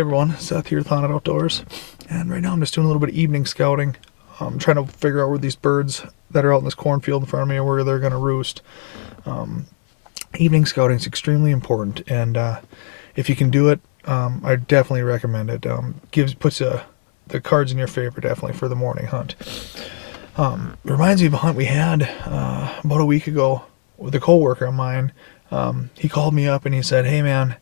everyone, Seth here with Haunted Outdoors, and right now I'm just doing a little bit of evening scouting. I'm trying to figure out where these birds that are out in this cornfield in front of me, where they're going to roost. Evening scouting is extremely important, and if you can do it, I definitely recommend it. Puts the cards in your favor definitely for the morning hunt. It reminds me of a hunt we had about a week ago with a coworker of mine. He called me up and he said, "Hey man,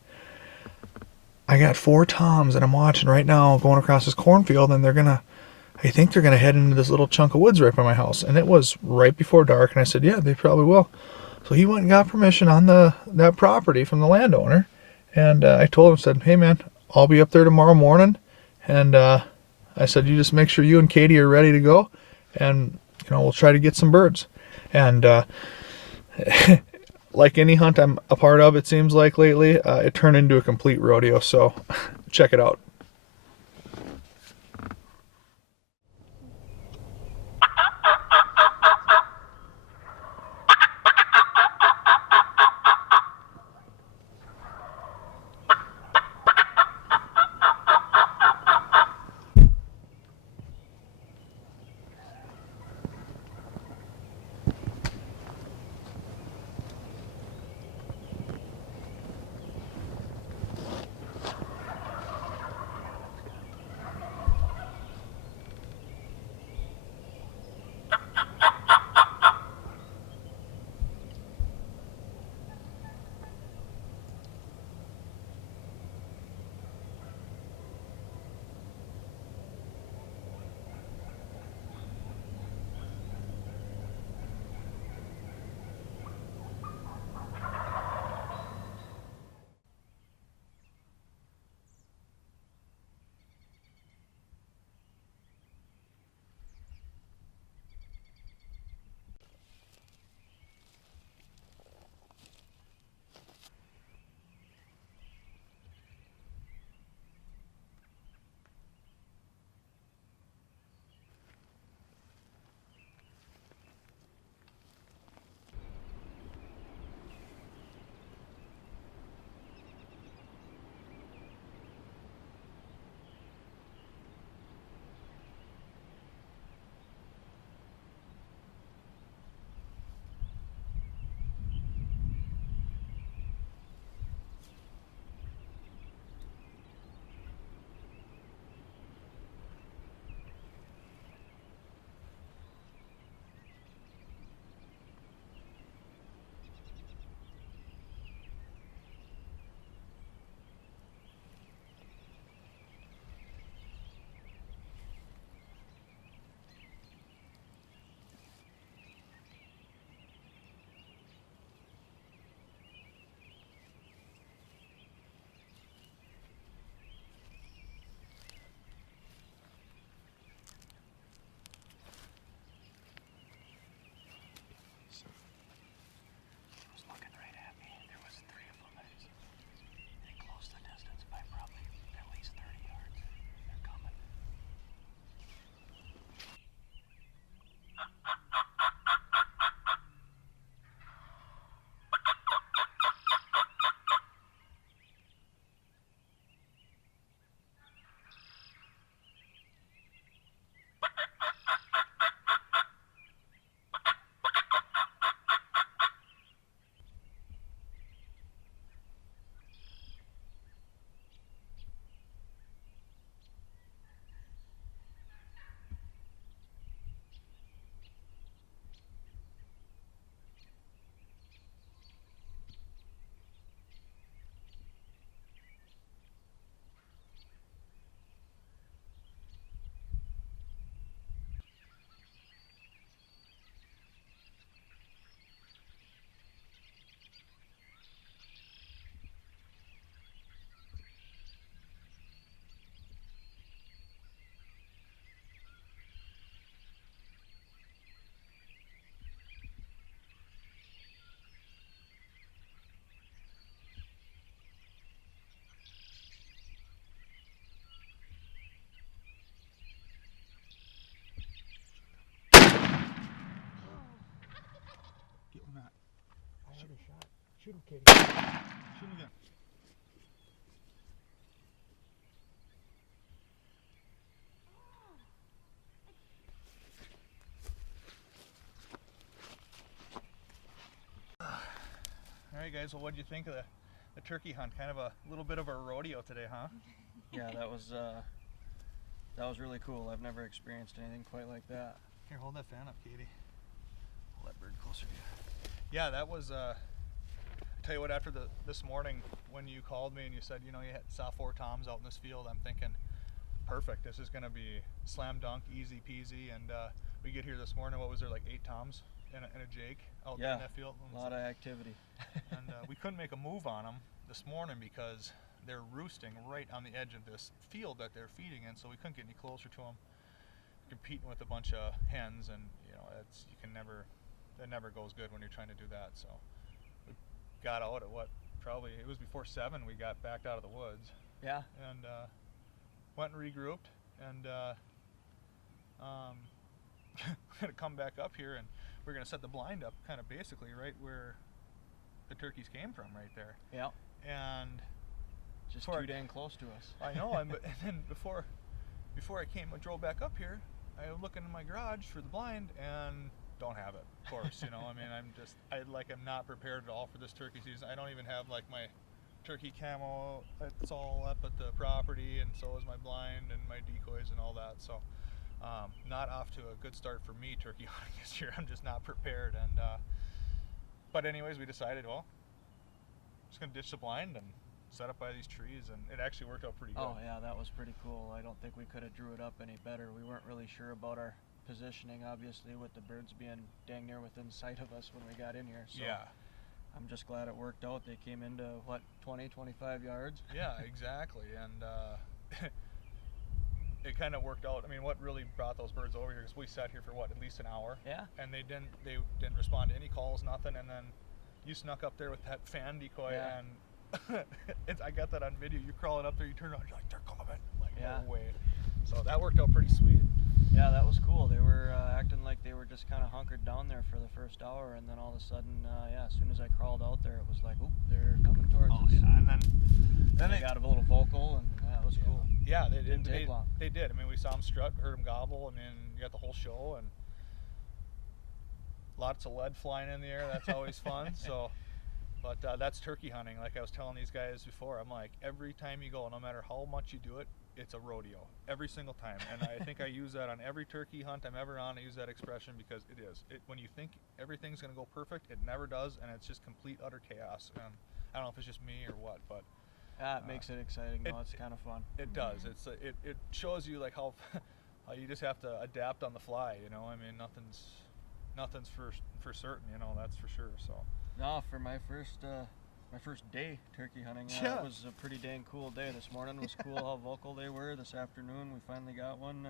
I got 4 toms that I'm watching right now going across this cornfield, and I think they're gonna head into this little chunk of woods right by my house." And it was right before dark, and I said, "Yeah, they probably will." So he went and got permission on that property from the landowner, and I told him, said, "Hey man, I'll be up there tomorrow morning," and I said, "You just make sure you and Katie are ready to go, and we'll try to get some birds." And like any hunt I'm a part of, it seems like lately, it turned into a complete rodeo, so check it out. Shoot him, Katie. Shoot him again. guys. Well, what did you think of the turkey hunt? Kind of a little bit of a rodeo today, huh? Yeah, that was really cool. I've never experienced anything quite like that. Here, hold that fan up, Katie. Pull that bird closer to you. Yeah, that was. I tell you what, after this morning when you called me and you said, you know, saw 4 toms out in this field, I'm thinking, perfect. This is going to be slam dunk, easy peasy. And we get here this morning. What was there, like 8 toms and a jake out there in that field? A lot of activity. And we couldn't make a move on them this morning because they're roosting right on the edge of this field that they're feeding in, so we couldn't get any closer to them. Competing with a bunch of hens, and you know, that never goes good when you're trying to do that. So we got out at it was before 7 we got backed out of the woods. Yeah. And went and regrouped, and we're gonna come back up here, and we're gonna set the blind up kind of basically right where the turkeys came from, right there. Yeah. And just too dang close to us. I know. And then before I drove back up here, I was looking in my garage for the blind and don't have it. Of course, you know. I mean, I'm not prepared at all for this turkey season. I don't even have like my turkey camo. It's all up at the property, and so is my blind and my decoys and all that. So, not off to a good start for me turkey hunting this year. I'm just not prepared. And but anyways, we decided, well, just gonna ditch the blind and set up by these trees, and it actually worked out pretty good. Oh yeah, that was pretty cool. I don't think we could have drew it up any better. We weren't really sure about our positioning, obviously, with the birds being dang near within sight of us when we got in here. So yeah. I'm just glad it worked out. They came into, 20, 25 yards? Yeah, exactly. And it kind of worked out. I mean, what really brought those birds over here is we sat here for at least an hour. Yeah. And they didn't respond to any calls, nothing. And then you snuck up there with that fan decoy, and I got that on video. You're crawling up there, you turn around, you're like, they're coming. I'm like, no way. So that worked out pretty sweet. Yeah, that was cool. They were acting like they were just kind of hunkered down there for the first hour, and then all of a sudden, as soon as I crawled out there, it was like, oop, they're coming towards us. Yeah, and then they got a little vocal, and that was cool. Yeah, they didn't take long. They did. I mean, we saw them strut, heard them gobble. I mean, you got the whole show, and lots of lead flying in the air. That's always fun. So, but that's turkey hunting. Like I was telling these guys before, I'm like, every time you go, no matter how much you do it, it's a rodeo every single time. And I think I use that on every turkey hunt I'm ever on. I use that expression because it is. When you think everything's going to go perfect, it never does, and it's just complete, utter chaos. And I don't know if it's just me or what, but it makes it exciting. It's kind of fun. It does. It shows you like how you just have to adapt on the fly. You know, I mean, nothing's for certain. You know, that's for sure. So no, for my first day turkey hunting, it was a pretty dang cool day. This morning was cool how vocal they were. This afternoon we finally got one.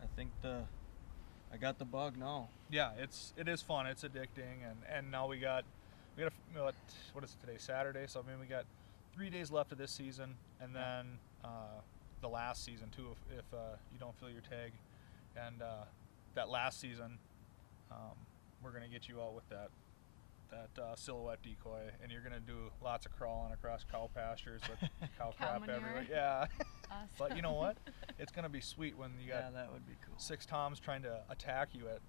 I think I got the bug now. Yeah, it is fun. It's addicting, and now we got what is it today? Saturday. So I mean, we got 3 days left of this season, and then the last season too, if you don't fill your tag, and that last season, we're gonna get you out with that silhouette decoy, and you're gonna do lots of crawling across cow pastures with cow crap everywhere. Yeah. Awesome. But you know what? It's gonna be sweet when you got that would be cool. 6 toms trying to attack you at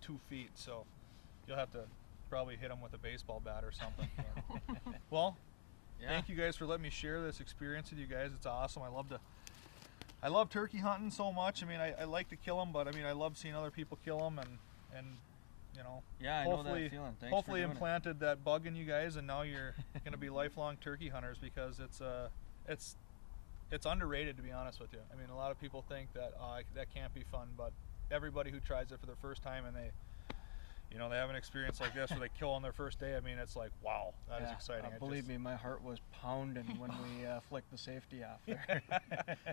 2 feet. So you'll have to probably hit them with a baseball bat or something. Well, thank you guys for letting me share this experience with you guys. It's awesome. I love turkey hunting so much. I mean, I like to kill them, but I mean, I love seeing other people kill them, and I know that feeling. Thanks hopefully for doing implanted that bug in you guys, and now you're going to be lifelong turkey hunters, because it's underrated, to be honest with you. I mean, a lot of people think that that can't be fun, but everybody who tries it for the first time and they have an experience like this where they kill on their first day, I mean, it's like, wow, that is exciting. Believe me, my heart was pounding when we flicked the safety off there.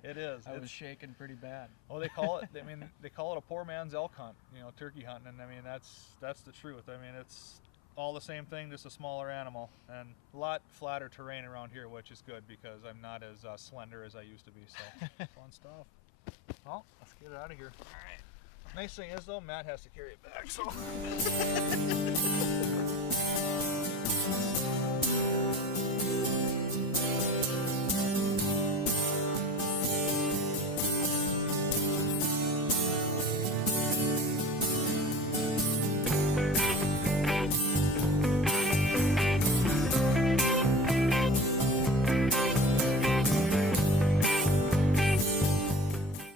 It is. I was shaking pretty bad. Well, they call it a poor man's elk hunt, turkey hunting, and I mean, that's the truth. I mean, it's all the same thing, just a smaller animal, and a lot flatter terrain around here, which is good because I'm not as slender as I used to be, so fun stuff. Well, let's get it out of here. All right. Nice thing is, though, Matt has to carry it back, so.